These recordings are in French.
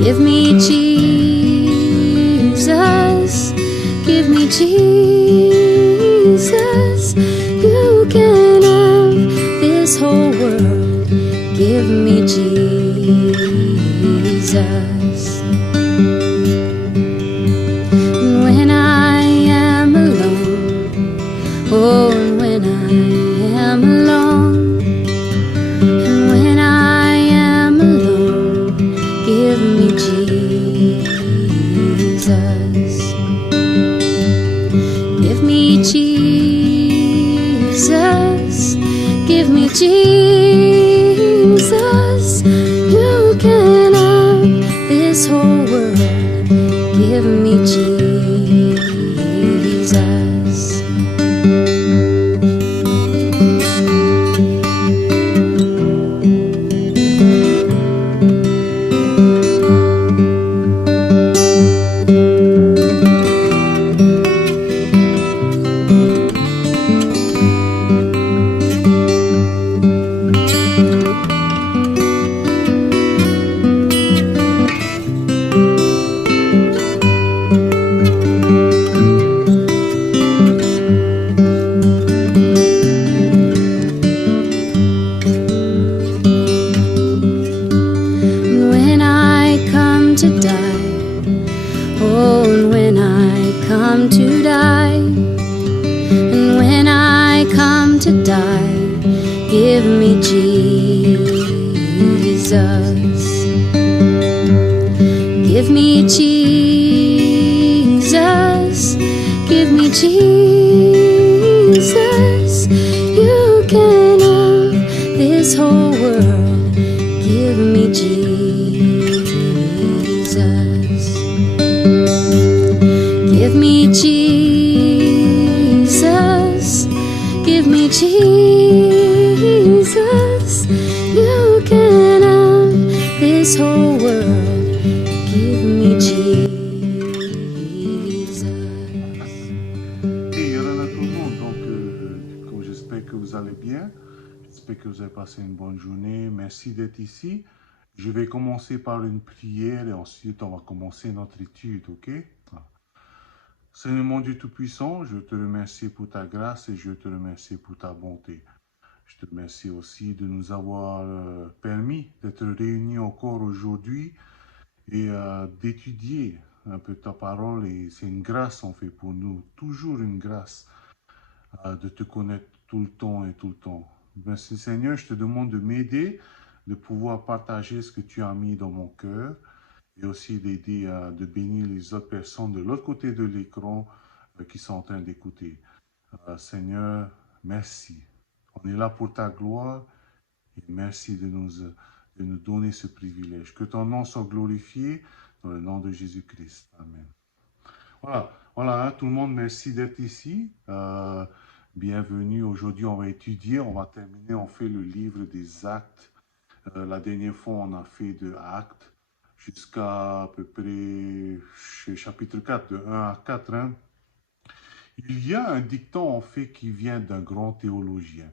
Give me Jesus, give me Jesus. You can have this whole world. Give me Jesus. And when I am alone, oh, and when I am alone, and when I am alone, give me Jesus. Give me Jesus. Give me Jesus. You can have this whole world. Give me Jesus. To die, oh, and when I come to die, and when I come to die, give me Jesus. Give me Jesus. Give me Jesus. You can have this whole world. Give me Jesus. Give me Jesus. Give me Jesus. You can have this whole world. Give me Jesus. Et Yorana tout le monde, donc j'espère que vous allez bien, j'espère que vous avez passé une bonne journée, merci d'être ici. Je vais commencer par une prière et ensuite on va commencer notre étude, ok? Seigneur mon Dieu Tout-Puissant, je te remercie pour ta grâce et je te remercie pour ta bonté. Je te remercie aussi de nous avoir permis d'être réunis encore aujourd'hui et d'étudier un peu ta parole, et c'est une grâce en fait pour nous, toujours une grâce de te connaître tout le temps et tout le temps. Merci Seigneur, je te demande de m'aider, de pouvoir partager ce que tu as mis dans mon cœur et aussi d'aider de bénir les autres personnes de l'autre côté de l'écran qui sont en train d'écouter. Seigneur, merci. On est là pour ta gloire et merci de nous donner ce privilège. Que ton nom soit glorifié dans le nom de Jésus-Christ. Amen. Voilà hein, tout le monde, merci d'être ici. Bienvenue. Aujourd'hui, on va étudier, on va terminer, on fait le livre des Actes. La dernière fois, on a fait de Actes jusqu'à peu près chapitre 4, de 1 à 4. Hein. Il y a un dicton en fait qui vient d'un grand théologien.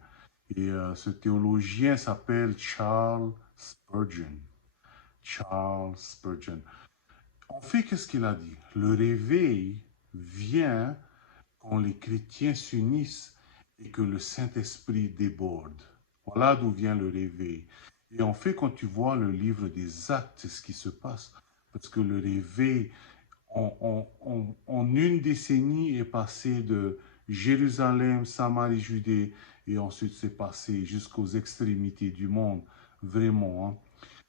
Et ce théologien s'appelle Charles Spurgeon. Charles Spurgeon. En fait, qu'est-ce qu'il a dit? Le réveil vient quand les chrétiens s'unissent et que le Saint-Esprit déborde. Voilà d'où vient le réveil. Et en fait, quand tu vois le livre des Actes, c'est ce qui se passe. Parce que le réveil, en une décennie, est passé de Jérusalem, Samarie, Judée, et ensuite c'est passé jusqu'aux extrémités du monde. Vraiment, hein.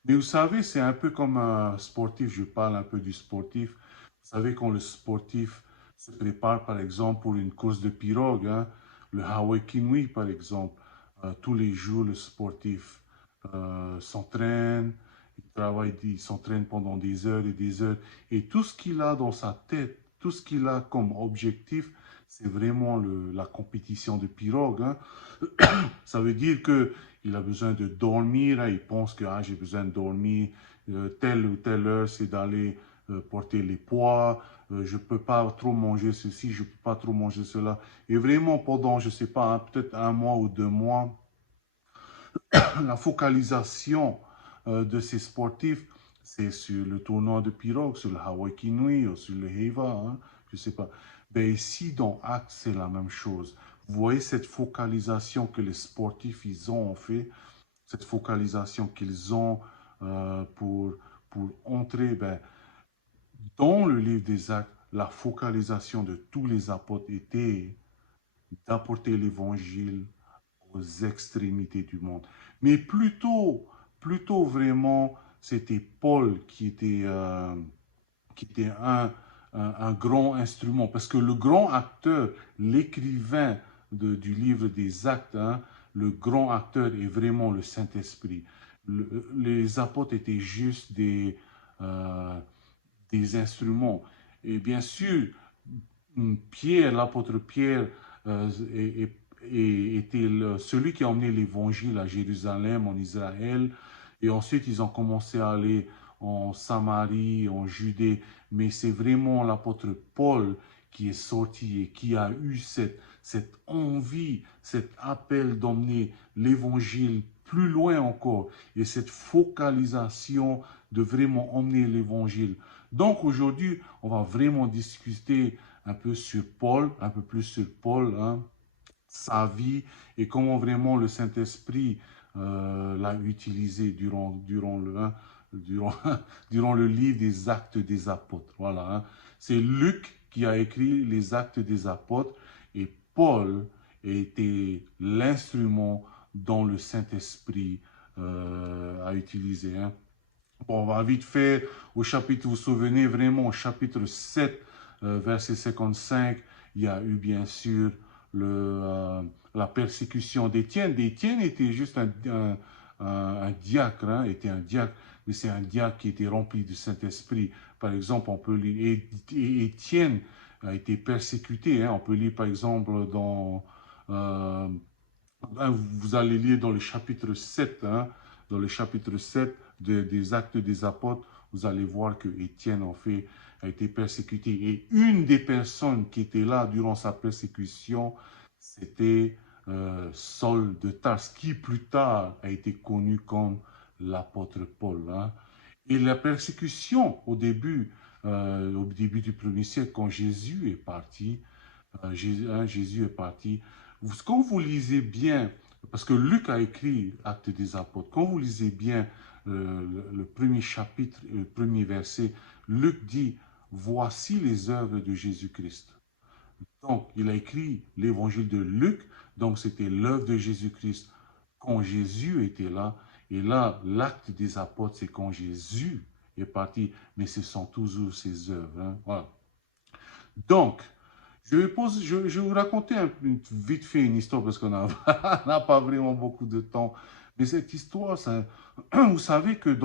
Mais vous savez, c'est un peu comme un sportif, je parle un peu du sportif. Vous savez, quand le sportif se prépare, par exemple, pour une course de pirogue, hein, le Hawaii Kinui, par exemple, tous les jours, le sportif s'entraîne, il travaille, il s'entraîne pendant des heures, et tout ce qu'il a dans sa tête tout ce qu'il a comme objectif, c'est vraiment la compétition de pirogue. Hein. Ça veut dire qu'il a besoin de dormir, hein. Il pense que j'ai besoin de dormir, telle ou telle heure, c'est d'aller porter les poids, je ne peux pas trop manger ceci, je ne peux pas trop manger cela. Et vraiment, pendant, je ne sais pas, hein, peut-être 1 mois ou 2 mois, la focalisation de ces sportifs, c'est sur le tournoi de pirogue, sur le Hawaii Kinui ou sur le Heiva, hein, je ne sais pas. Ben ici, dans Act, c'est la même chose. Vous voyez cette focalisation que les sportifs, ils ont en fait, cette focalisation qu'ils ont pour entrer dans le livre des Actes, la focalisation de tous les apôtres était d'apporter l'évangile aux extrémités du monde. Mais plutôt vraiment, c'était Paul qui était un grand instrument. Parce que le grand acteur, l'écrivain du livre des Actes, hein, le grand acteur est vraiment le Saint-Esprit. Les apôtres étaient juste des instruments. Et bien sûr, Pierre, l'apôtre Pierre, était celui qui a emmené l'évangile à Jérusalem, en Israël. Et ensuite, ils ont commencé à aller en Samarie, en Judée. Mais c'est vraiment l'apôtre Paul qui est sorti et qui a eu cette envie, cet appel d'emmener l'évangile plus loin encore. Et cette focalisation de vraiment emmener l'évangile. Donc aujourd'hui, on va vraiment discuter un peu sur Paul, un peu plus sur Paul, hein, sa vie et comment vraiment le Saint-Esprit l'a utilisé durant le livre des Actes des Apôtres. Voilà, hein. C'est Luc qui a écrit les Actes des Apôtres et Paul était l'instrument dont le Saint-Esprit a utilisé. Hein. Bon, on va vite faire au chapitre, vous vous souvenez vraiment, au chapitre 7, verset 55, il y a eu bien sûr la persécution d'Étienne. Étienne était juste un diacre, hein, était un diacre, mais c'est un diacre qui était rempli du Saint-Esprit. Par exemple, on peut lire, Étienne a été persécuté, hein, on peut lire par exemple euh, vous allez lire dans le chapitre 7, hein, dans le chapitre 7 des Actes des Apôtres, vous allez voir que Étienne, en fait, a été persécuté. Et une des personnes qui était là durant sa persécution, c'était Saul de Tarse, qui plus tard a été connu comme l'apôtre Paul. Hein. Et la persécution au début du 1er siècle, quand Jésus est parti, Jésus est parti. Quand vous lisez bien, parce que Luc a écrit Actes des Apôtres, quand vous lisez bien le premier chapitre, le premier verset, Luc dit, voici les œuvres de Jésus-Christ. Donc, il a écrit l'évangile de Luc, donc c'était l'œuvre de Jésus-Christ quand Jésus était là. Et là, l'acte des apôtres, c'est quand Jésus est parti, mais ce sont toujours ses œuvres. Hein. Voilà. Donc, je vais vous raconter vite fait une histoire parce qu'on n'a pas vraiment beaucoup de temps. Mais cette histoire, vous savez que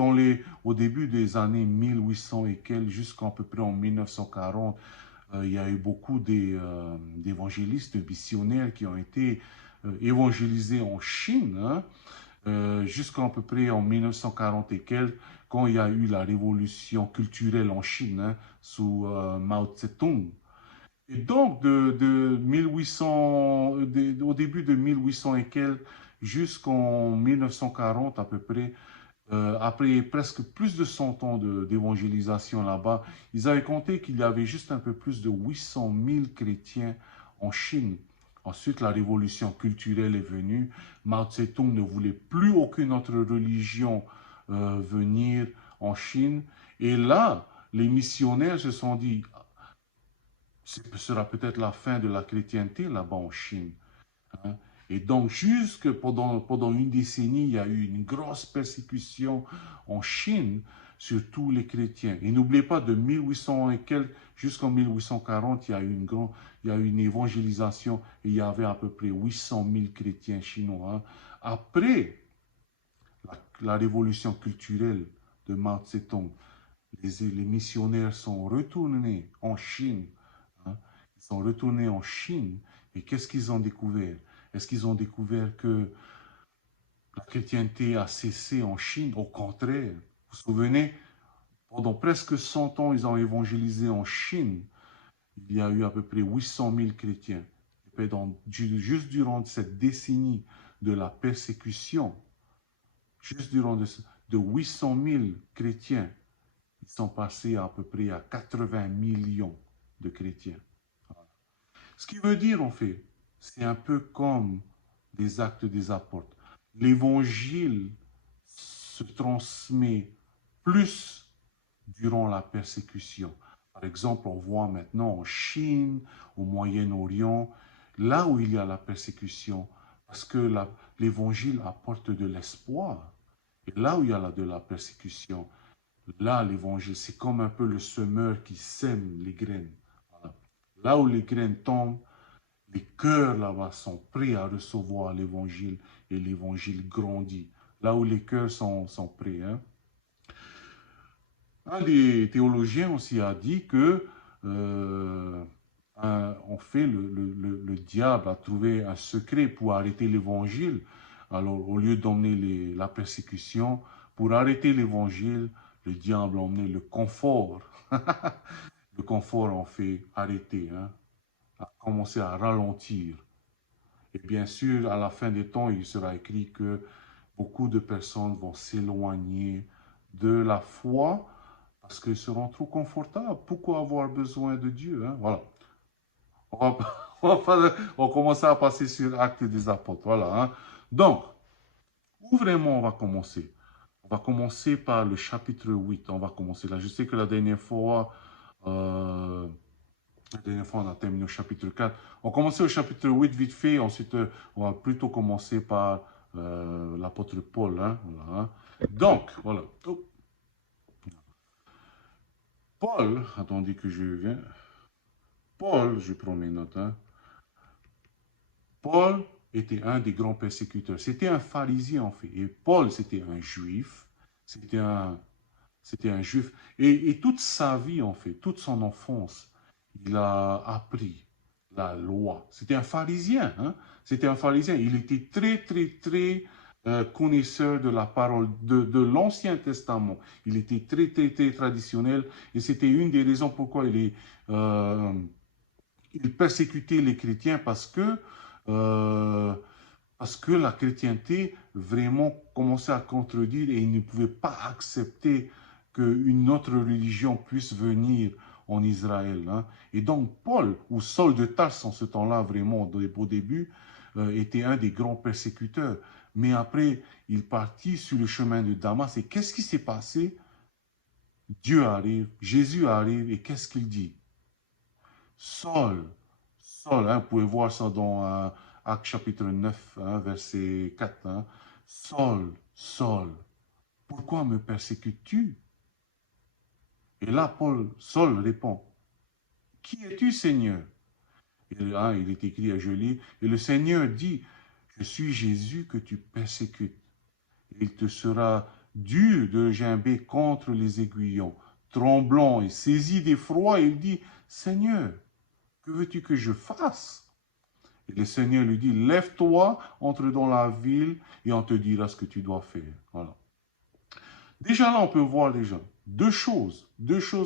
au début des années 1800 et quelques, jusqu'à peu près en 1940, il y a eu beaucoup d'évangélistes, de missionnaires qui ont été évangélisés en Chine, hein, jusqu'à peu près en 1940 et quelques, quand il y a eu la révolution culturelle en Chine, hein, sous Mao Tse-tung. Et donc, au début de 1800 et quelques, jusqu'en 1940 à peu près, après presque plus de 100 ans d'évangélisation là-bas, ils avaient compté qu'il y avait juste un peu plus de 800 000 chrétiens en Chine. Ensuite, la révolution culturelle est venue. Mao Tse-tung ne voulait plus aucune autre religion venir en Chine. Et là, les missionnaires se sont dit, ce sera peut-être la fin de la chrétienté là-bas en Chine. Hein. Et donc, jusque pendant une décennie, il y a eu une grosse persécution en Chine sur tous les chrétiens. Et n'oubliez pas, de 1800 et quelques jusqu'en 1840, il y a eu une évangélisation et il y avait à peu près 800 000 chrétiens chinois. Hein. Après la révolution culturelle de Mao Tse-tung, les missionnaires sont retournés en Chine Ils sont retournés en Chine et qu'est-ce qu'ils ont découvert? Est-ce qu'ils ont découvert que la chrétienté a cessé en Chine? Au contraire, vous vous souvenez, pendant presque 100 ans, ils ont évangélisé en Chine. Il y a eu à peu près 800 000 chrétiens. Et puis juste durant cette décennie de la persécution, juste durant de 800 000 chrétiens, ils sont passés à peu près à 80 millions de chrétiens. Ce qui veut dire, en fait, c'est un peu comme les actes des apôtres. L'évangile se transmet plus durant la persécution. Par exemple, on voit maintenant en Chine, au Moyen-Orient, là où il y a la persécution, parce que l'évangile apporte de l'espoir. Et là où il y a de la persécution, là, l'évangile, c'est comme un peu le semeur qui sème les graines. Voilà. Là où les graines tombent, les cœurs là-bas sont prêts à recevoir l'évangile et l'évangile grandit. Là où les cœurs sont prêts. Hein. Un des théologiens aussi a dit que en fait, le diable a trouvé un secret pour arrêter l'évangile. Alors, au lieu d'emmener la persécution, pour arrêter l'évangile, le diable a emmené le confort. Le confort en fait arrêter, hein, a commencé à ralentir. Et bien sûr, à la fin des temps, il sera écrit que beaucoup de personnes vont s'éloigner de la foi parce qu'ils seront trop confortables. Pourquoi avoir besoin de Dieu, hein? Voilà. On va commencer à passer sur Actes des Apôtres. Voilà. Hein? Donc, où vraiment on va commencer? On va commencer par le chapitre 8. On va commencer là. Je sais que la dernière fois, on a terminé au chapitre 4. On commençait au chapitre 8 vite fait. Ensuite, on va plutôt commencer par l'apôtre Paul. Hein? Voilà, hein? Donc, voilà. Oh. Paul, attendez que je viens. Paul, je prends mes notes. Hein? Paul était un des grands persécuteurs. C'était un pharisien en fait. Et Paul, c'était un juif. C'était un juif. Et toute sa vie en fait, toute son enfance, il a appris la loi. C'était un pharisien. Hein? C'était un pharisien. Il était très connaisseur de la parole de l'Ancien Testament. Il était très traditionnel. Et c'était une des raisons pourquoi il persécutait les chrétiens euh, parce que la chrétienté vraiment commençait à contredire et il ne pouvait pas accepter qu'une autre religion puisse venir en Israël. Hein. Et donc Paul, ou Saul de Tarse en ce temps-là, vraiment au début, était un des grands persécuteurs. Mais après, il partit sur le chemin de Damas. Et qu'est-ce qui s'est passé? Dieu arrive, Jésus arrive, et qu'est-ce qu'il dit? Saul, hein, vous pouvez voir ça dans Actes chapitre 9, hein, verset 4. Hein. Saul, pourquoi me persécutes-tu? Et là, Saul répond, qui es-tu, Seigneur? Et là, il est écrit, je lis, et le Seigneur dit, je suis Jésus que tu persécutes. Il te sera dur de gimber contre les aiguillons. Tremblant et saisi d'effroi, il dit, Seigneur, que veux-tu que je fasse? Et le Seigneur lui dit, lève-toi, entre dans la ville et on te dira ce que tu dois faire. Voilà. Déjà là, on peut voir déjà deux choses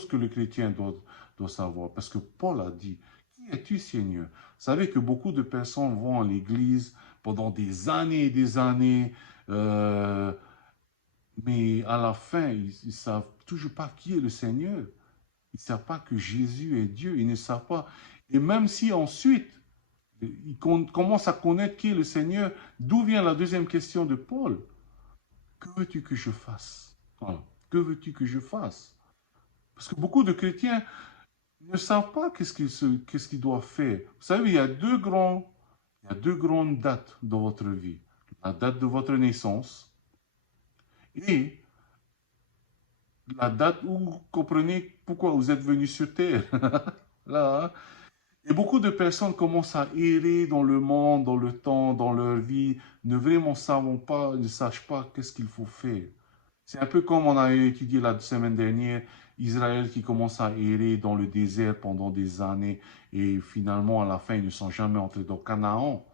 que le chrétien doit savoir. Parce que Paul a dit, qui es-tu, Seigneur? Vous savez que beaucoup de personnes vont à l'église pendant des années et des années, mais à la fin, ils ne savent toujours pas qui est le Seigneur. Ils ne savent pas que Jésus est Dieu. Ils ne savent pas. Et même si ensuite, ils commencent à connaître qui est le Seigneur, d'où vient la deuxième question de Paul? Que veux-tu que je fasse? Voilà. Que veux-tu que je fasse? Parce que beaucoup de chrétiens ne savent pas qu'est-ce qu'ils doivent faire. Vous savez, il y a deux grandes dates dans votre vie. La date de votre naissance et la date où vous comprenez pourquoi vous êtes venu sur Terre. Là, hein? Et beaucoup de personnes commencent à errer dans le monde, dans le temps, dans leur vie, ne sachent pas qu'est-ce qu'il faut faire. C'est un peu comme on a étudié la semaine dernière, Israël qui commence à errer dans le désert pendant des années et finalement, à la fin, ils ne sont jamais entrés dans Canaan.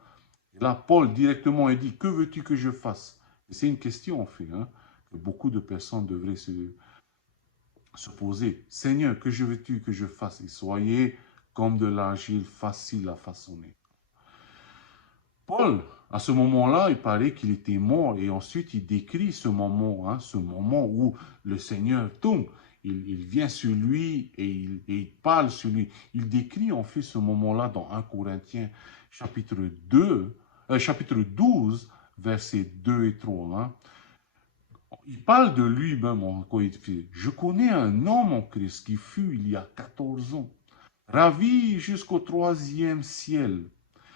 Et là, Paul directement a dit, que veux-tu que je fasse? Et c'est une question, en fait, hein, que beaucoup de personnes devraient se poser. Seigneur, que veux-tu que je fasse? Et soyez comme de l'argile facile à façonner. Paul, à ce moment-là, il paraît qu'il était mort et ensuite il décrit ce moment, hein, ce moment où le Seigneur tombe. Il vient sur lui et il parle sur lui. Il décrit en fait ce moment-là dans 1 Corinthiens chapitre 2, chapitre 12, versets 2 et 3. Hein. Il parle de lui-même quand il dit, je connais un homme en Christ qui fut il y a 14 ans, ravi jusqu'au 3e ciel.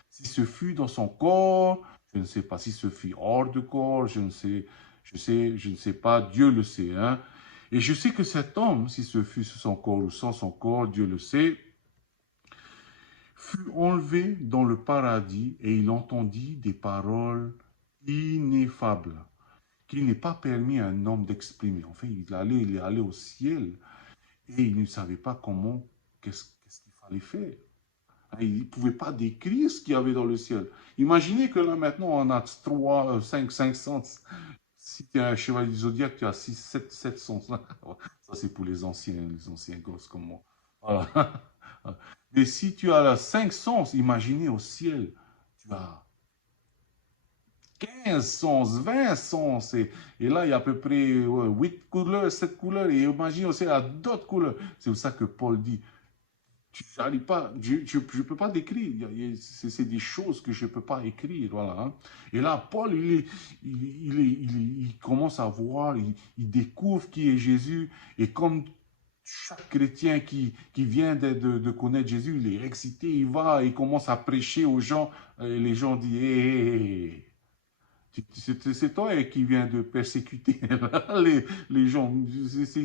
Si ce fut dans son corps, je ne sais pas. Si ce fut hors de corps, je ne sais pas. Dieu le sait. Hein? Et je sais que cet homme, si ce fut sur son corps ou sans son corps, Dieu le sait, fut enlevé dans le paradis et il entendit des paroles ineffables qu'il n'est pas permis à un homme d'exprimer. Enfin, il est allé au ciel et il ne savait pas comment, qu'est-ce qu'il fallait faire. Il ne pouvait pas décrire ce qu'il y avait dans le ciel. Imaginez que là, maintenant, on a 5 sens. Si tu es un chevalier du zodiaque, tu as 7 sens. Ça, c'est pour les anciens gosses comme moi. Voilà. Mais si tu as 5 sens, imaginez au ciel, tu as 15 sens, 20 sens. Et là, il y a à peu près 8 couleurs, 7 couleurs. Et imagine aussi, il y a d'autres couleurs. C'est pour ça que Paul dit, j'arrive pas, je peux pas décrire. C'est des choses que je peux pas écrire, voilà. Hein. Et là, Paul, il commence à voir, il découvre qui est Jésus. Et comme chaque chrétien qui vient de connaître Jésus, il est excité, il va, il commence à prêcher aux gens. Et les gens disent, hey, c'est toi qui viens de persécuter les gens. C'est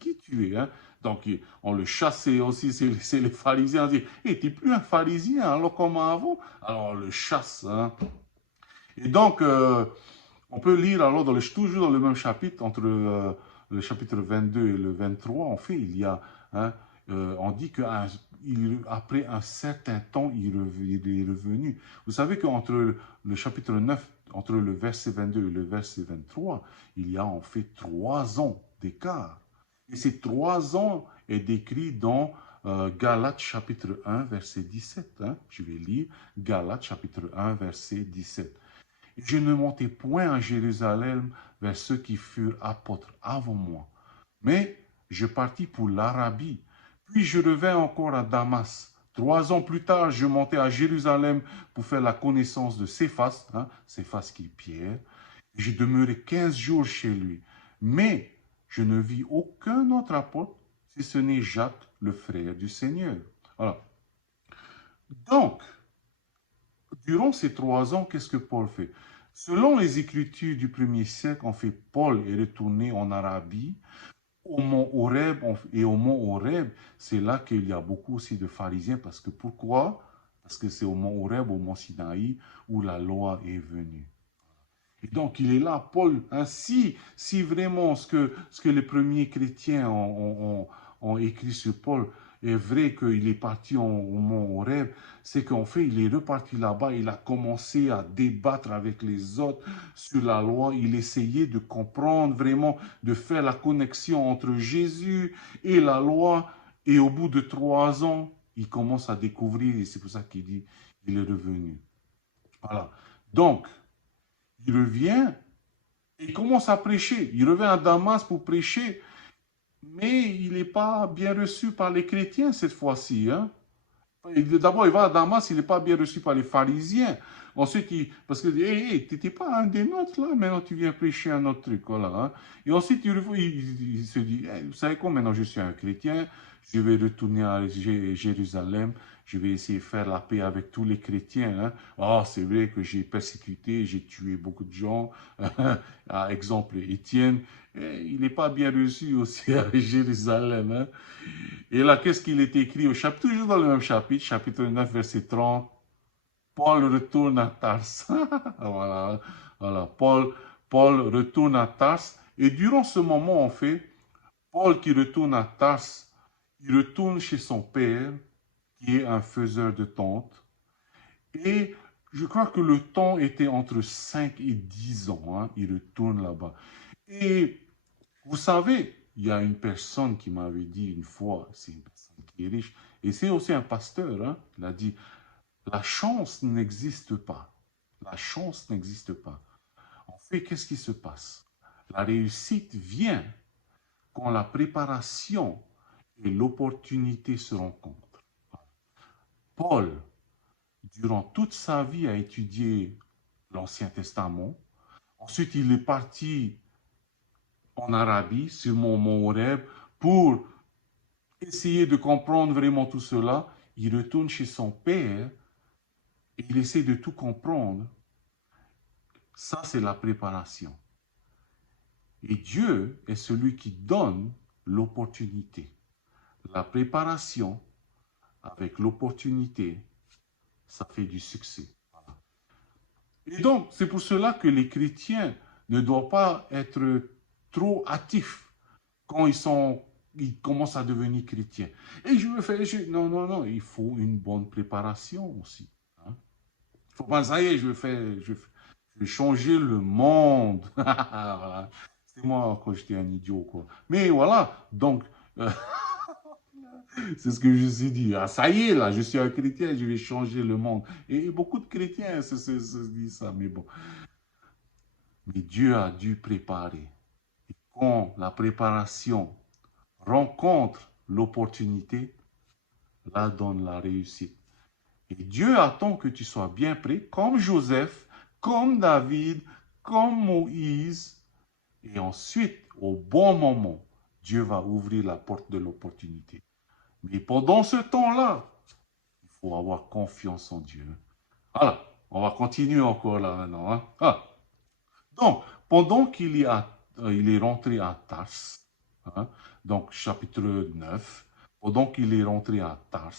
qui tu es, hein? Donc, on le chassait aussi, c'est les pharisiens. On dit, hey, tu n'es plus un pharisien, alors comment avant? Alors, on le chasse. Hein? Et donc, on peut lire alors toujours dans le même chapitre, entre le chapitre 22 et le 23, en fait, il y a, hein, on dit qu'après un certain temps, il est revenu. Vous savez qu'entre le chapitre 9, entre le verset 22 et le verset 23, il y a en fait 3 ans d'écart. Et ces 3 ans est décrit dans Galates chapitre 1, verset 17. Hein. Je vais lire Galates chapitre 1, verset 17. Je ne montai point à Jérusalem vers ceux qui furent apôtres avant moi, mais je partis pour l'Arabie. Puis je revins encore à Damas. 3 ans plus tard, je montai à Jérusalem pour faire la connaissance de Céphas, hein, Céphas qui est Pierre. Je demeurai 15 jours chez lui. Mais je ne vis aucun autre apôtre, si ce n'est Jacques, le frère du Seigneur. Voilà. Donc, durant ces 3 ans, qu'est-ce que Paul fait? Selon les Écritures du 1er siècle, en fait, Paul est retourné en Arabie, au mont Horeb, et au mont Horeb, c'est là qu'il y a beaucoup aussi de pharisiens. Parce que pourquoi? Parce que c'est au mont Horeb, au mont Sinaï, où la loi est venue. Et donc, il est là, Paul, ainsi, si vraiment ce que les premiers chrétiens ont écrit sur Paul est vrai qu'il est parti au mont Horeb, c'est qu'en fait, il est reparti là-bas, il a commencé à débattre avec les autres sur la loi, il essayait de comprendre vraiment, de faire la connexion entre Jésus et la loi, et au bout de 3 ans, il commence à découvrir, et c'est pour ça qu'il dit, il est revenu. Voilà. Donc, il revient et il commence à prêcher. Il revient à Damas pour prêcher, mais il n'est pas bien reçu par les chrétiens cette fois-ci. Hein? D'abord, il va à Damas, il n'est pas bien reçu par les pharisiens. Ensuite, parce que hey, tu n'étais pas un des nôtres là, maintenant tu viens prêcher un autre truc. Voilà, hein? Et ensuite, il se dit, hey, vous savez quoi, maintenant je suis un chrétien, je vais retourner à Jérusalem, je vais essayer de faire la paix avec tous les chrétiens. Hein. Oh, c'est vrai que j'ai persécuté, j'ai tué beaucoup de gens. Exemple, Étienne, il n'est pas bien reçu aussi à Jérusalem. Hein. Et là, qu'est-ce qu'il est écrit au chapitre, toujours dans le même chapitre, chapitre 9, verset 30. Paul retourne à Tars. Voilà, voilà. Paul retourne à Tars. Et durant ce moment, en fait, Paul qui retourne à Tarse, il retourne chez son père, qui est un faiseur de tentes. Et je crois que le temps était entre 5 et 10 ans. Hein, il retourne là-bas. Et vous savez, il y a une personne qui m'avait dit une fois, c'est une personne qui est riche, et c'est aussi un pasteur, hein, il a dit, la chance n'existe pas. La chance n'existe pas. En fait, qu'est-ce qui se passe? La réussite vient quand la préparation et l'opportunité se rencontrent. Paul, durant toute sa vie, a étudié l'Ancien Testament. Ensuite, il est parti en Arabie, sur mon mont Horeb, pour essayer de comprendre vraiment tout cela. Il retourne chez son père et il essaie de tout comprendre. Ça, c'est la préparation. Et Dieu est celui qui donne l'opportunité. La préparation avec l'opportunité, ça fait du succès. Voilà. Et donc, c'est pour cela que les chrétiens ne doivent pas être trop hâtifs quand ils commencent à devenir chrétiens. Et je veux faire, non, non, non, il faut une bonne préparation aussi. Hein. Il ne faut pas, ça y est, je vais changer le monde. Voilà. C'est moi quand j'étais un idiot, quoi. Mais voilà, donc, c'est ce que je me suis dit. Ah, ça y est, là, je suis un chrétien, je vais changer le monde. Et beaucoup de chrétiens se disent ça, mais bon. Mais Dieu a dû préparer. Et quand la préparation rencontre l'opportunité, là donne la réussite. Et Dieu attend que tu sois bien prêt, comme Joseph, comme David, comme Moïse. Et ensuite, au bon moment, Dieu va ouvrir la porte de l'opportunité. Mais pendant ce temps-là, il faut avoir confiance en Dieu. Voilà, on va continuer encore là maintenant. Hein? Ah. Donc, pendant il est rentré à Tars, hein, donc chapitre 9, pendant qu'il est rentré à Tars,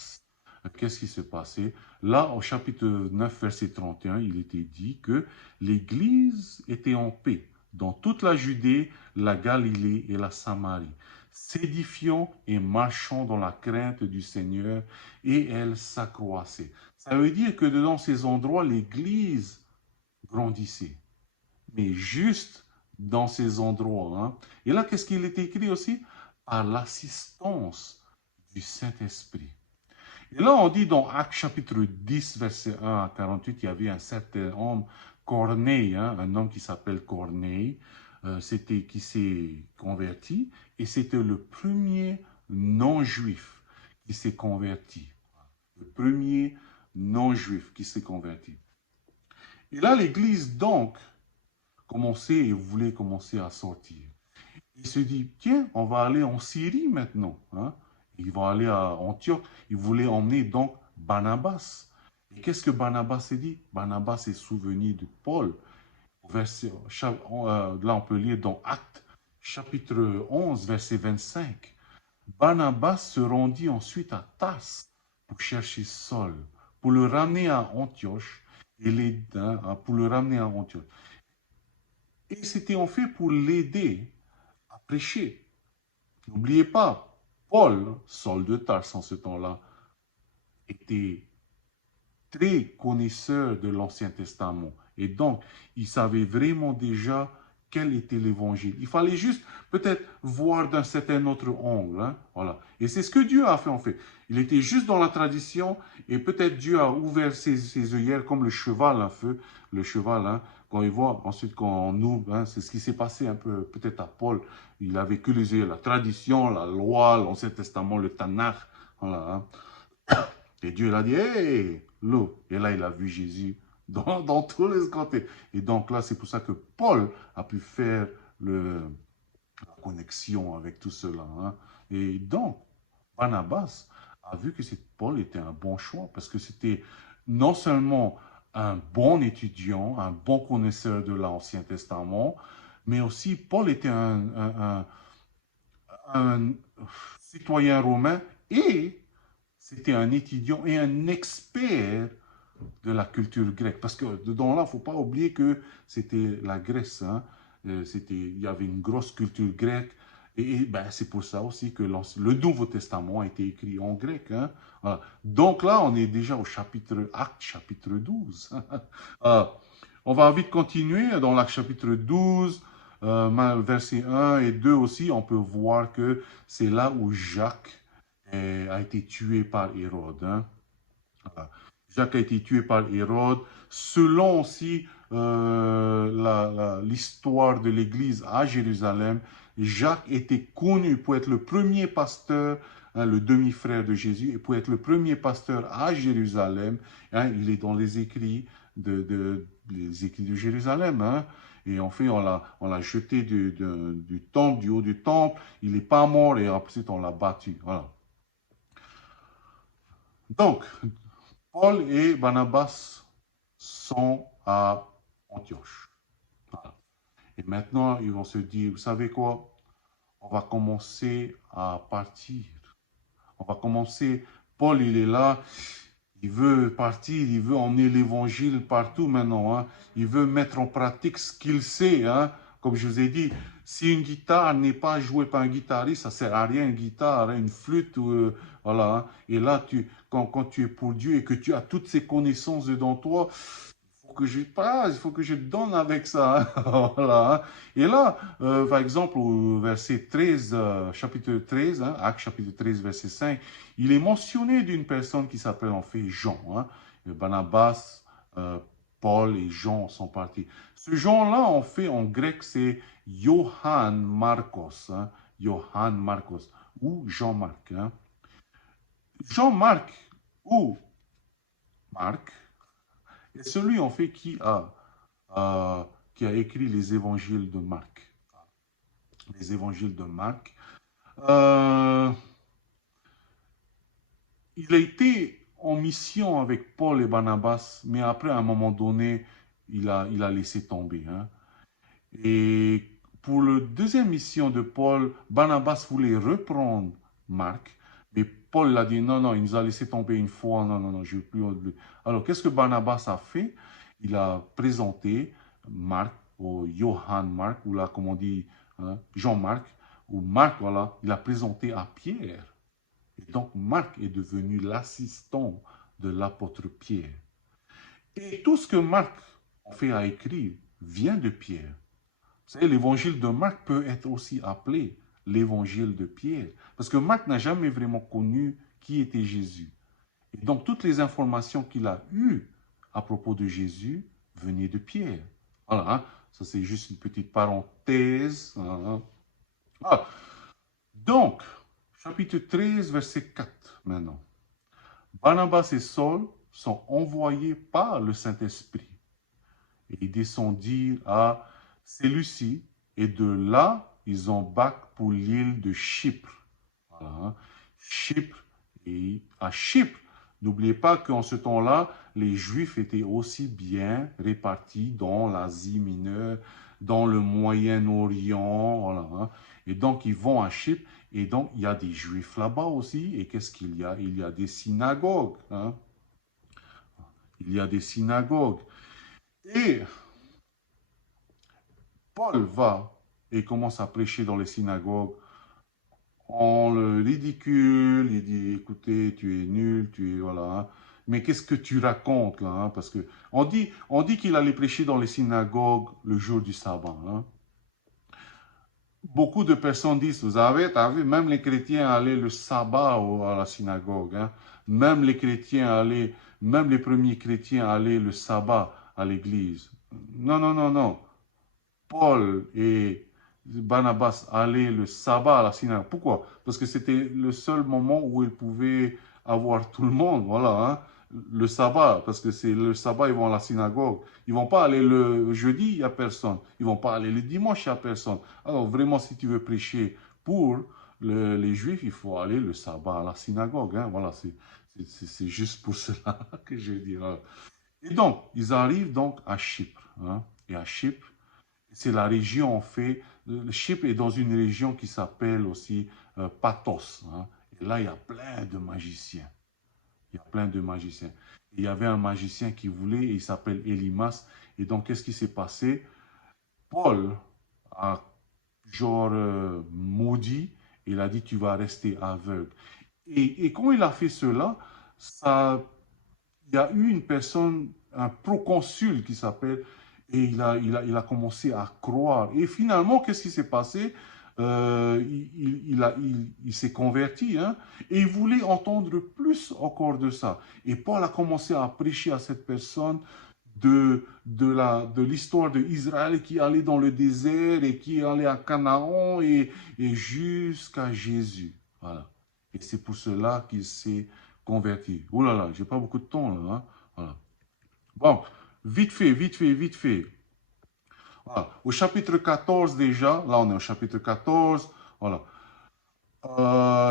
qu'est-ce qui s'est passé? Là, au chapitre 9, verset 31, il était dit que l'Église était en paix dans toute la Judée, la Galilée et la Samarie, s'édifiant et marchant dans la crainte du Seigneur, et elle s'accroissait. Ça veut dire que dans ces endroits, l'Église grandissait, mais juste dans ces endroits. Hein. Et là, qu'est-ce qu'il est écrit aussi? Par l'assistance du Saint-Esprit. Et là, on dit dans Actes chapitre 10, verset 1 à 48, il y avait un certain homme, Corneille, hein, un homme qui s'appelle Corneille, qui s'est converti, et c'était le premier non-juif qui s'est converti. Le premier non-juif qui s'est converti. Et là, l'Église, donc, commençait et voulait commencer à sortir. Il se dit, tiens, on va aller en Syrie maintenant. Hein? Ils vont aller à Antioche. Il voulait emmener donc Barnabas. Et qu'est-ce que Barnabas s'est dit? Barnabas s'est souvenu de Paul. Là, on peut lire dans Actes, chapitre 11, verset 25. Barnabas se rendit ensuite à Tars pour chercher Saul, pour le ramener à Antioche. Pour le ramener à Antioche. Et c'était en fait pour l'aider à prêcher. N'oubliez pas, Paul, Saul de Tarse en ce temps-là, était très connaisseur de l'Ancien Testament. Et donc, il savait vraiment déjà quel était l'évangile. Il fallait juste peut-être voir d'un certain autre angle. Hein? Voilà. Et c'est ce que Dieu a fait en fait. Il était juste dans la tradition et peut-être Dieu a ouvert ses œillères comme le cheval un peu. Le cheval, hein, quand il voit, ensuite quand on ouvre, hein, c'est ce qui s'est passé un peu peut-être à Paul. Il avait que les œillères, la tradition, la loi, l'Ancien Testament, le Tanakh. Voilà. Hein? Et Dieu l'a dit, hey, l'eau. Et là, il a vu Jésus dans tous les côtés. Et donc là, c'est pour ça que Paul a pu faire la connexion avec tout cela. Hein. Et donc, Barnabas a vu que Paul était un bon choix parce que c'était non seulement un bon étudiant, un bon connaisseur de l'Ancien Testament, mais aussi Paul était un citoyen romain et c'était un étudiant et un expert de la culture grecque. Parce que dedans là, il ne faut pas oublier que c'était la Grèce. Hein. Il y avait une grosse culture grecque Ben, c'est pour ça aussi que le Nouveau Testament a été écrit en grec. Hein. Voilà. Donc là, on est déjà au Acte chapitre 12. Euh, on va vite continuer dans l'Acte chapitre 12, versets 1 et 2 aussi. On peut voir que c'est là où Jacques a été tué par Hérode. Hein. Voilà. Jacques a été tué par Hérode. Selon aussi l'histoire de l'Église à Jérusalem, Jacques était connu pour être le premier pasteur, hein, le demi-frère de Jésus, et pour être le premier pasteur à Jérusalem. Hein, il est dans les écrits les écrits de Jérusalem. Hein, et en fait, on l'a jeté du temple, du haut du temple. Il n'est pas mort et ensuite on l'a battu. Voilà. Donc, Paul et Barnabas sont à Antioche. Voilà. Et maintenant, ils vont se dire, vous savez quoi? On va commencer à partir. On va commencer. Paul, il est là. Il veut partir. Il veut emmener l'évangile partout maintenant. Hein. Il veut mettre en pratique ce qu'il sait. Hein. Comme je vous ai dit, si une guitare n'est pas jouée par un guitariste, ça ne sert à rien, une guitare, une flûte, voilà. Hein. Et là, quand tu es pour Dieu et que tu as toutes ces connaissances dedans toi, il faut que je te donne avec ça. Hein. Voilà. Hein. Et là, par exemple, au verset 13, chapitre 13, hein, Acte chapitre 13, verset 5, il est mentionné d'une personne qui s'appelle en fait Jean. Hein. Barnabas, Paul et Jean sont partis. Ce Jean-là, en fait, en grec, c'est Johann Marcos. Hein. Johann Marcos ou Jean-Marc. Hein. Jean-Marc ou Marc est celui, en fait, qui a écrit les évangiles de Marc. Les évangiles de Marc. Il a été en mission avec Paul et Barnabas, mais après, à un moment donné, il a laissé tomber. Hein. Et pour la deuxième mission de Paul, Barnabas voulait reprendre Marc, mais Paul l'a dit non, non, il nous a laissé tomber une fois, non, non, non, je ne veux plus. Alors, qu'est-ce que Barnabas a fait? Il a présenté Marc, ou Johann Marc, ou là, comme on dit, hein, Jean-Marc, ou Marc, voilà, il a présenté à Pierre. Et donc, Marc est devenu l'assistant de l'apôtre Pierre. Et tout ce que Marc en fait à écrire vient de Pierre. Vous savez, l'évangile de Marc peut être aussi appelé l'évangile de Pierre. Parce que Marc n'a jamais vraiment connu qui était Jésus. Et donc, toutes les informations qu'il a eues à propos de Jésus venaient de Pierre. Voilà, hein? Ça c'est juste une petite parenthèse. Hein? Ah. Donc, chapitre 13, verset 4 maintenant. Barnabas et Saul sont envoyés par le Saint-Esprit. Et ils descendirent à Séleucie, et de là, ils embarquent pour l'île de Chypre. Voilà, hein. Chypre, et à Chypre, n'oubliez pas qu'en ce temps-là, les Juifs étaient aussi bien répartis dans l'Asie mineure, dans le Moyen-Orient, voilà. Hein. Et donc, ils vont à Chypre, et donc, il y a des Juifs là-bas aussi. Et qu'est-ce qu'il y a? Il y a des synagogues. Hein. Il y a des synagogues. Et Paul va et commence à prêcher dans les synagogues. On le ridicule, il dit, écoutez, tu es nul, tu es, voilà. Hein. Mais qu'est-ce que tu racontes là? Hein? Parce que on dit qu'il allait prêcher dans les synagogues le jour du sabbat. Hein. Beaucoup de personnes disent, t'as vu, même les chrétiens allaient le sabbat à la synagogue. Hein. Même les chrétiens allaient, même les premiers chrétiens allaient le sabbat à l'église. Non, non, non, non. Paul et Barnabas allaient le sabbat à la synagogue. Pourquoi? Parce que c'était le seul moment où ils pouvaient avoir tout le monde. Voilà, hein. Le sabbat, parce que c'est le sabbat, ils vont à la synagogue. Ils vont pas aller le jeudi, il n'y a personne. Ils vont pas aller le dimanche, il n'y a personne. Alors vraiment, si tu veux prêcher pour les Juifs, il faut aller le sabbat à la synagogue. Hein. Voilà, c'est juste pour cela que je dis. Et donc, ils arrivent donc à Chypre. Hein. Et à Chypre, c'est la région, en fait, Chypre est dans une région qui s'appelle aussi Pathos. Hein. Et là, il y a plein de magiciens. Il y a plein de magiciens. Et il y avait un magicien qui voulait, il s'appelle Élymas. Et donc, qu'est-ce qui s'est passé? Paul a genre maudit. Il a dit, tu vas rester aveugle. Et quand il a fait cela, il y a eu une personne, un proconsul qui s'appelle, et il a commencé à croire. Et finalement, qu'est-ce qui s'est passé? Il s'est converti, hein, et il voulait entendre plus encore de ça. Et Paul a commencé à prêcher à cette personne de l'histoire d'Israël qui allait dans le désert et qui allait à Canaan et jusqu'à Jésus. Voilà. Et c'est pour cela qu'il s'est converti. Oh là là, j'ai pas beaucoup de temps là. Hein. Voilà. Bon, vite fait, vite fait, vite fait. Voilà. Au chapitre 14 déjà, là on est au chapitre 14. Voilà.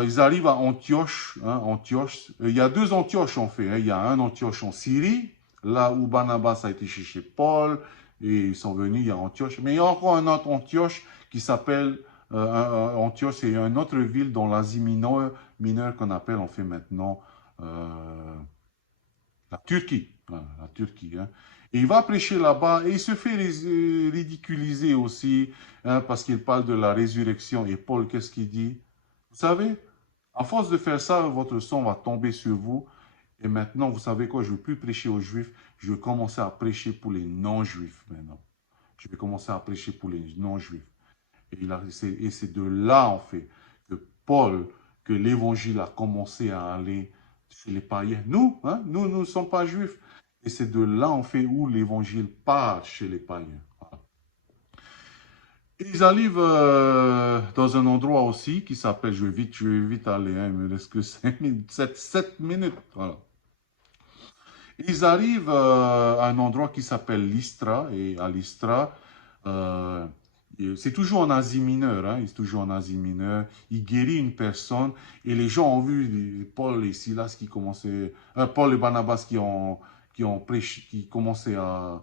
Ils arrivent à Antioche. Hein, Antioche. Il y a deux Antioches en fait. Hein. Il y a un Antioche en Syrie, là où Barnabas a été chercher Paul, et ils sont venus, il y a Antioche. Mais il y a encore un autre Antioche qui s'appelle Antioche, c'est une autre ville dans l'Asie mineure qu'on appelle en fait maintenant euh, la Turquie. Voilà, la Turquie. Hein. Et il va prêcher là-bas et il se fait ridiculiser aussi hein, parce qu'il parle de la résurrection. Et Paul, qu'est-ce qu'il dit? Vous savez, à force de faire ça, votre sang va tomber sur vous. Et maintenant, vous savez quoi? Je ne veux plus prêcher aux Juifs. Je vais commencer à prêcher pour les non-Juifs maintenant. Je vais commencer à prêcher pour les non-Juifs. Et c'est de là, en fait, que Paul, que l'évangile a commencé à aller chez les païens. Nous, hein, nous ne sommes pas juifs. Et c'est de là, en fait, où l'évangile part chez les païens. Voilà. Ils arrivent dans un endroit aussi qui s'appelle, je vais vite aller, hein, il me reste que 5 minutes, 7 minutes. Voilà. Ils arrivent à un endroit qui s'appelle Lystra, et à Lystra, euh, c'est toujours en Asie mineure, hein, c'est toujours en Asie mineure. Il guérit une personne, et les gens ont vu Paul et Silas qui commençaient, Paul et Barnabas qui ont prêché, qui commençaient à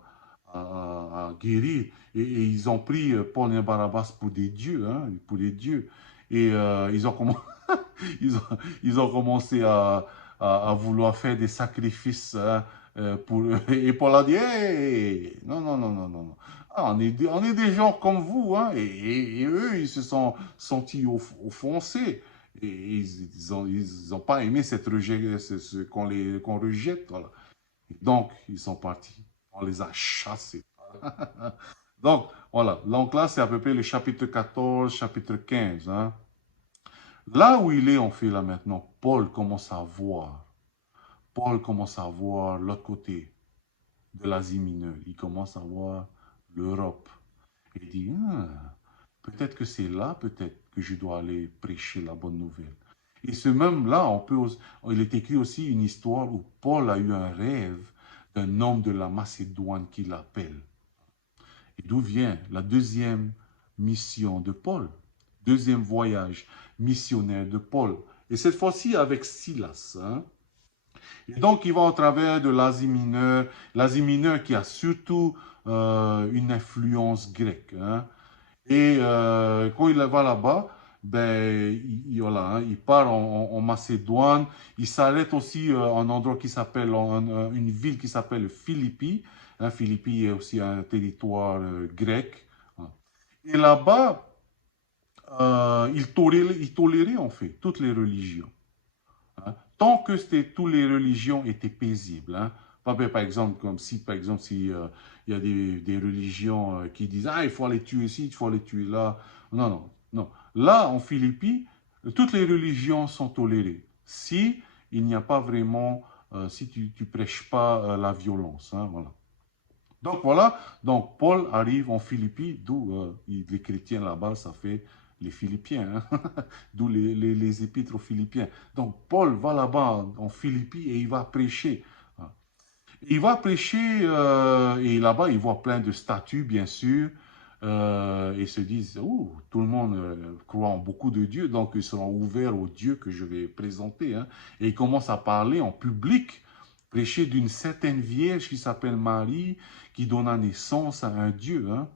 guérir, et ils ont pris Paul et Barnabas pour des dieux, hein, pour des dieux, et ils ont, ils ont commencé à vouloir faire des sacrifices hein, pour eux. Et Paul a dit, hey, non, non, non, non, non. Non. Ah, on est des gens comme vous. Hein, et eux, ils se sont sentis offensés. Et ils ont pas aimé cette rejet, qu'on rejette. Voilà. Et donc, ils sont partis. On les a chassés. Donc, voilà. Donc là, c'est à peu près le chapitre 14, chapitre 15. Hein. Là où il est, on fait là maintenant, Paul commence à voir. Paul commence à voir l'autre côté de l'Asie mineure. Il commence à voir l'Europe. Il dit, ah, peut-être que c'est là, peut-être que je dois aller prêcher la bonne nouvelle. Et ce même là, il est écrit aussi une histoire où Paul a eu un rêve d'un homme de la Macédoine qui l'appelle. Et d'où vient la deuxième mission de Paul, deuxième voyage missionnaire de Paul. Et cette fois-ci avec Silas. Hein. Et donc, il va au travers de l'Asie mineure qui a surtout une influence grecque. Hein. Et quand il va là-bas, ben, voilà, hein, il part en Macédoine. Il s'arrête aussi à un endroit qui s'appelle, une ville qui s'appelle Philippi. Hein, Philippi est aussi un territoire grec. Hein. Et là-bas, il tolérait en fait toutes les religions. Hein. Tant que toutes les religions étaient paisibles. Hein. Par exemple, comme si, par exemple, si il y a des religions qui disent ah il faut aller tuer ici, il faut aller tuer là. Non, non, non. Là, en Philippines, toutes les religions sont tolérées. Si il n'y a pas vraiment, si tu prêches pas la violence. Hein, voilà. Donc voilà, donc Paul arrive en Philippines, d'où les chrétiens là-bas, ça fait les Philippiens, hein? D'où les épîtres aux Philippiens. Donc Paul va là-bas en Philippines et il va prêcher. Hein. Il va prêcher et là-bas il voit plein de statues, bien sûr. Et se disent, oh, tout le monde croit en beaucoup de dieux, donc ils seront ouverts aux dieux que je vais présenter. Hein. Et il commence à parler en public, prêcher d'une certaine vierge qui s'appelle Marie, qui donna naissance à un Dieu. Hein.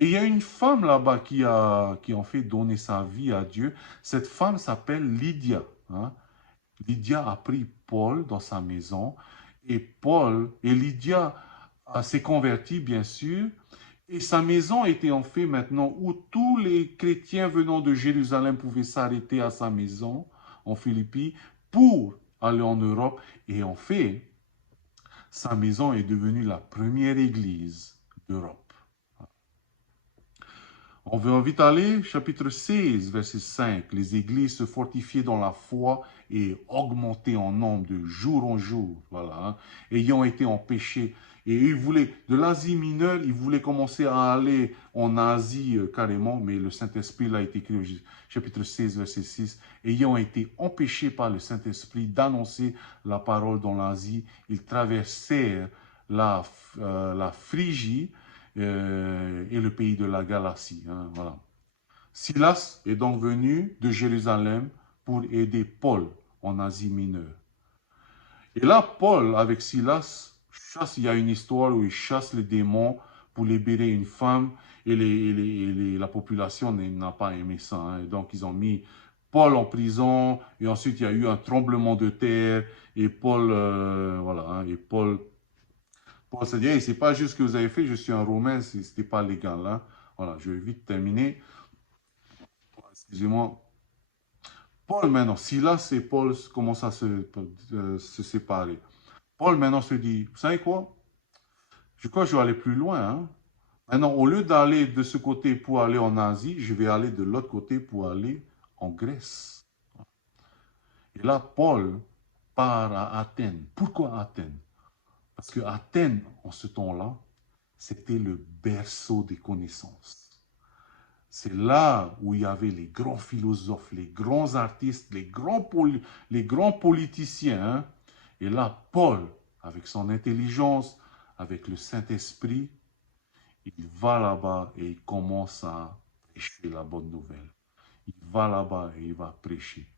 Et il y a une femme là-bas qui en fait donné sa vie à Dieu. Cette femme s'appelle Lydia. Hein. Lydia a pris Paul dans sa maison et Lydia s'est convertie, bien sûr. Et sa maison était en fait maintenant où tous les chrétiens venant de Jérusalem pouvaient s'arrêter à sa maison en Philippie pour aller en Europe. Et en fait, sa maison est devenue la première église d'Europe. On veut vite aller, chapitre 16, verset 5. Les églises se fortifiaient dans la foi et augmentaient en nombre de jour en jour, voilà, hein, ayant été en péché. Et ils voulaient, de l'Asie mineure, ils voulaient commencer à aller en Asie carrément, mais le Saint-Esprit l'a été écrit au chapitre 16, verset 6. Ayant été empêchés par le Saint-Esprit d'annoncer la parole dans l'Asie, ils traversèrent la Phrygie, et le pays de la Galatie. Hein, voilà. Silas est donc venu de Jérusalem pour aider Paul en Asie mineure. Et là, Paul, avec Silas, chasse, il y a une histoire où il chasse les démons pour libérer une femme et la population n'a pas aimé ça. Hein. Et donc, ils ont mis Paul en prison et ensuite, il y a eu un tremblement de terre et Paul, voilà, hein, et Paul s'est dit, hey, c'est pas juste ce que vous avez fait, je suis un Romain, c'était pas légal. Hein. Voilà, je vais vite terminer. Excusez-moi. Paul maintenant, Silas et Paul commencent à se séparer. Paul maintenant se dit, vous savez quoi? Je crois que je vais aller plus loin. Hein. Maintenant, au lieu d'aller de ce côté pour aller en Asie, je vais aller de l'autre côté pour aller en Grèce. Et là, Paul part à Athènes. Pourquoi Athènes? Parce que Athènes, en ce temps-là, c'était le berceau des connaissances. C'est là où il y avait les grands philosophes, les grands artistes, les grands politiciens. Hein. Et là, Paul, avec son intelligence, avec le Saint-Esprit, il va là-bas et il commence à prêcher la bonne nouvelle. Il va là-bas et il va prêcher.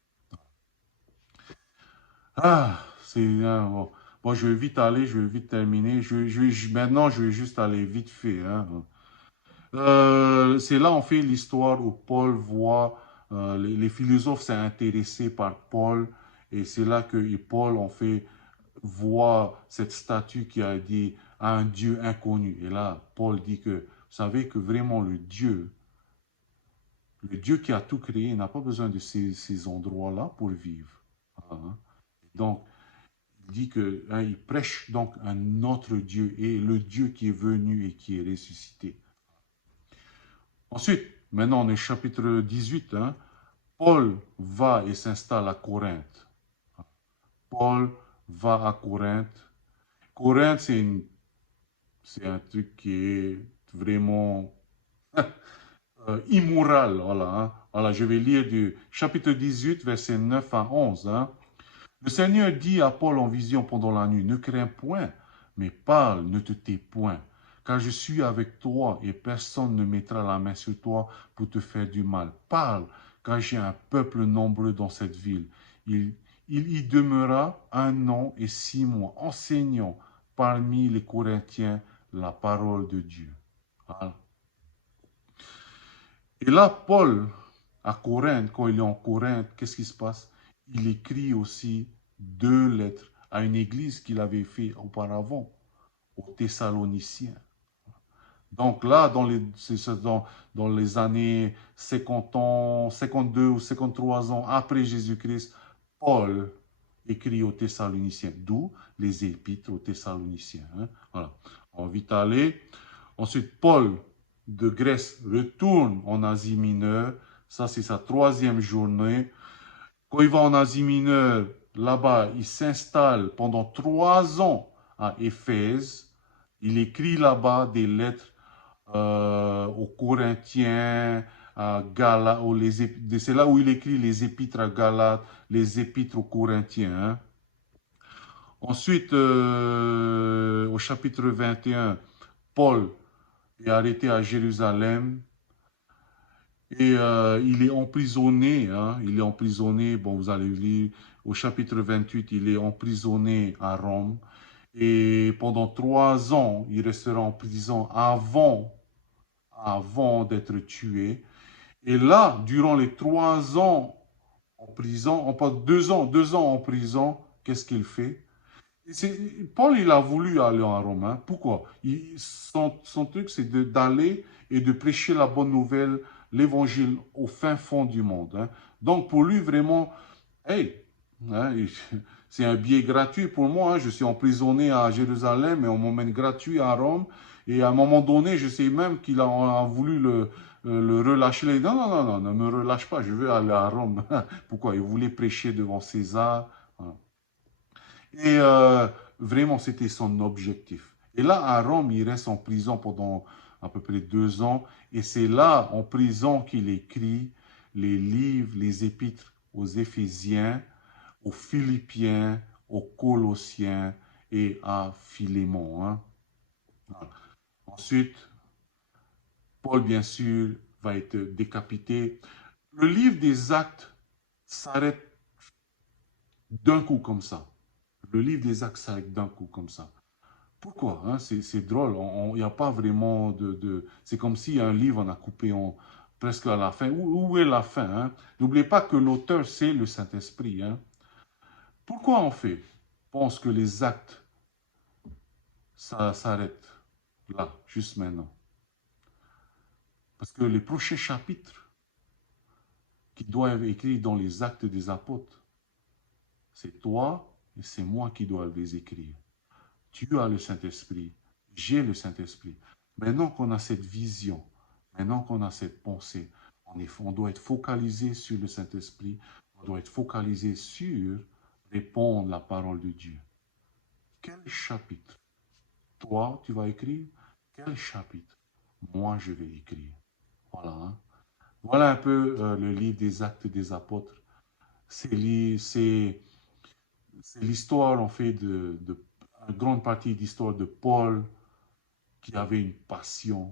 Ah, c'est... Bon. Bon, je vais vite aller, je vais vite terminer. Maintenant, je vais juste aller vite fait. Hein. C'est là, on fait l'histoire où Paul voit, les philosophes s'est intéressé par Paul, et c'est là que Paul, en fait, voit cette statue qui a dit à un Dieu inconnu. Et là, Paul dit que, vous savez que vraiment le Dieu qui a tout créé, n'a pas besoin de ces endroits-là pour vivre. Hein. Donc, il dit que, hein, il prêche donc un autre Dieu, et le Dieu qui est venu et qui est ressuscité. Ensuite, maintenant on est chapitre 18, hein, Paul va et s'installe à Corinthe. Paul va à Corinthe. Corinthe, c'est un truc qui est vraiment immoral. Voilà, hein. Voilà, je vais lire du chapitre 18, versets 9 à 11. Hein. Le Seigneur dit à Paul en vision pendant la nuit, ne crains point, mais parle, ne te tais point. Car je suis avec toi et personne ne mettra la main sur toi pour te faire du mal. Parle, car j'ai un peuple nombreux dans cette ville. Il y demeura 1 an et 6 mois, enseignant parmi les Corinthiens la parole de Dieu. Voilà. Et là, Paul, à Corinthe, quand il est en Corinthe, qu'est-ce qui se passe? Il écrit aussi 2 lettres à une église qu'il avait fait auparavant, aux Thessaloniciens. Donc là, dans les années 50 ans, 52 ou 53 ans après Jésus-Christ, Paul écrit aux Thessaloniciens, d'où les épîtres aux Thessaloniciens. Hein. Voilà. On va vite aller. Ensuite, Paul de Grèce retourne en Asie mineure. Ça, c'est sa 3e journée. Quand il va en Asie mineure, là-bas, il s'installe pendant 3 ans à Éphèse. Il écrit là-bas des lettres aux Corinthiens, à Galates, c'est là où il écrit les épîtres à Galates, les épîtres aux Corinthiens. Hein. Ensuite, au chapitre 21, Paul est arrêté à Jérusalem et il est emprisonné. Hein, il est emprisonné, bon, vous allez lire, au chapitre 28, il est emprisonné à Rome. Et pendant 3 ans, il restera en prison avant d'être tué. Et là, durant les 3 ans en prison, on passe 2 ans en prison, qu'est-ce qu'il fait? Paul, il a voulu aller en Rome. Hein. Pourquoi? Son truc, c'est d'aller et de prêcher la bonne nouvelle, l'évangile au fin fond du monde. Hein. Donc, pour lui, vraiment, hey, hein, c'est un billet gratuit pour moi. Hein. Je suis emprisonné à Jérusalem et on m'emmène gratuit à Rome. Et à un moment donné, je sais même qu'il a voulu le relâcher. Il a dit, non, non, non, non, ne me relâche pas, je veux aller à Rome. Pourquoi? Il voulait prêcher devant César. Voilà. Et vraiment, c'était son objectif. Et là, à Rome, il reste en prison pendant à peu près 2 ans. Et c'est là, en prison, qu'il écrit les livres, les épîtres aux Éphésiens, aux Philippiens, aux Colossiens et à Philémon. Hein. Voilà. Ensuite, Paul, bien sûr, va être décapité. Le livre des Actes s'arrête d'un coup comme ça. Le livre des Actes s'arrête d'un coup comme ça. Pourquoi? Hein? C'est drôle. Il n'y a pas vraiment C'est comme si un livre, on a coupé presque à la fin. Où est la fin? Hein? N'oubliez pas que l'auteur, c'est le Saint-Esprit. Hein? Pourquoi on fait? Pense que les actes, ça s'arrête là, juste maintenant. Parce que les prochains chapitres qui doivent être écrits dans les actes des apôtres, c'est toi et c'est moi qui dois les écrire. Tu as le Saint-Esprit, j'ai le Saint-Esprit. Maintenant qu'on a cette vision, maintenant qu'on a cette pensée, on doit être focalisé sur le Saint-Esprit, on doit être focalisé sur répondre la parole de Dieu. Quel chapitre toi tu vas écrire? Quel chapitre moi je vais écrire? Voilà. Hein. Voilà un peu le livre des Actes des Apôtres. C'est l'histoire, en fait, une grande partie d'histoire de Paul qui avait une passion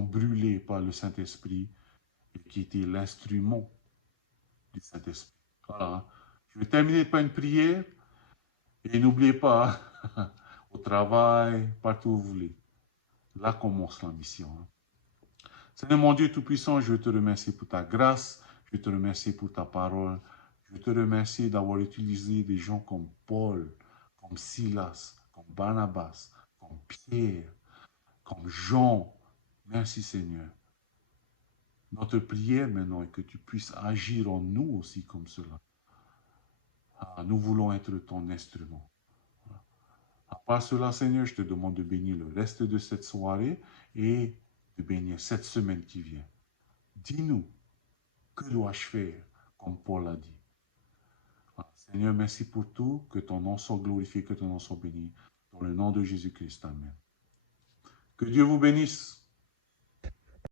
brûlée par le Saint-Esprit et qui était l'instrument du Saint-Esprit. Voilà. Hein. Je vais terminer par une prière et n'oubliez pas, au travail, partout où vous voulez, là commence la mission. Hein. Seigneur mon Dieu Tout-Puissant, je te remercie pour ta grâce, je te remercie pour ta parole, je te remercie d'avoir utilisé des gens comme Paul, comme Silas, comme Barnabas, comme Pierre, comme Jean. Merci Seigneur. Notre prière maintenant est que tu puisses agir en nous aussi comme cela. Ah, nous voulons être ton instrument. À part cela, Seigneur, je te demande de bénir le reste de cette soirée et de bénir cette semaine qui vient. Dis-nous, que dois-je faire comme Paul a dit? Ah, Seigneur, merci pour tout, que ton nom soit glorifié, que ton nom soit béni. Dans le nom de Jésus-Christ, Amen. Que Dieu vous bénisse.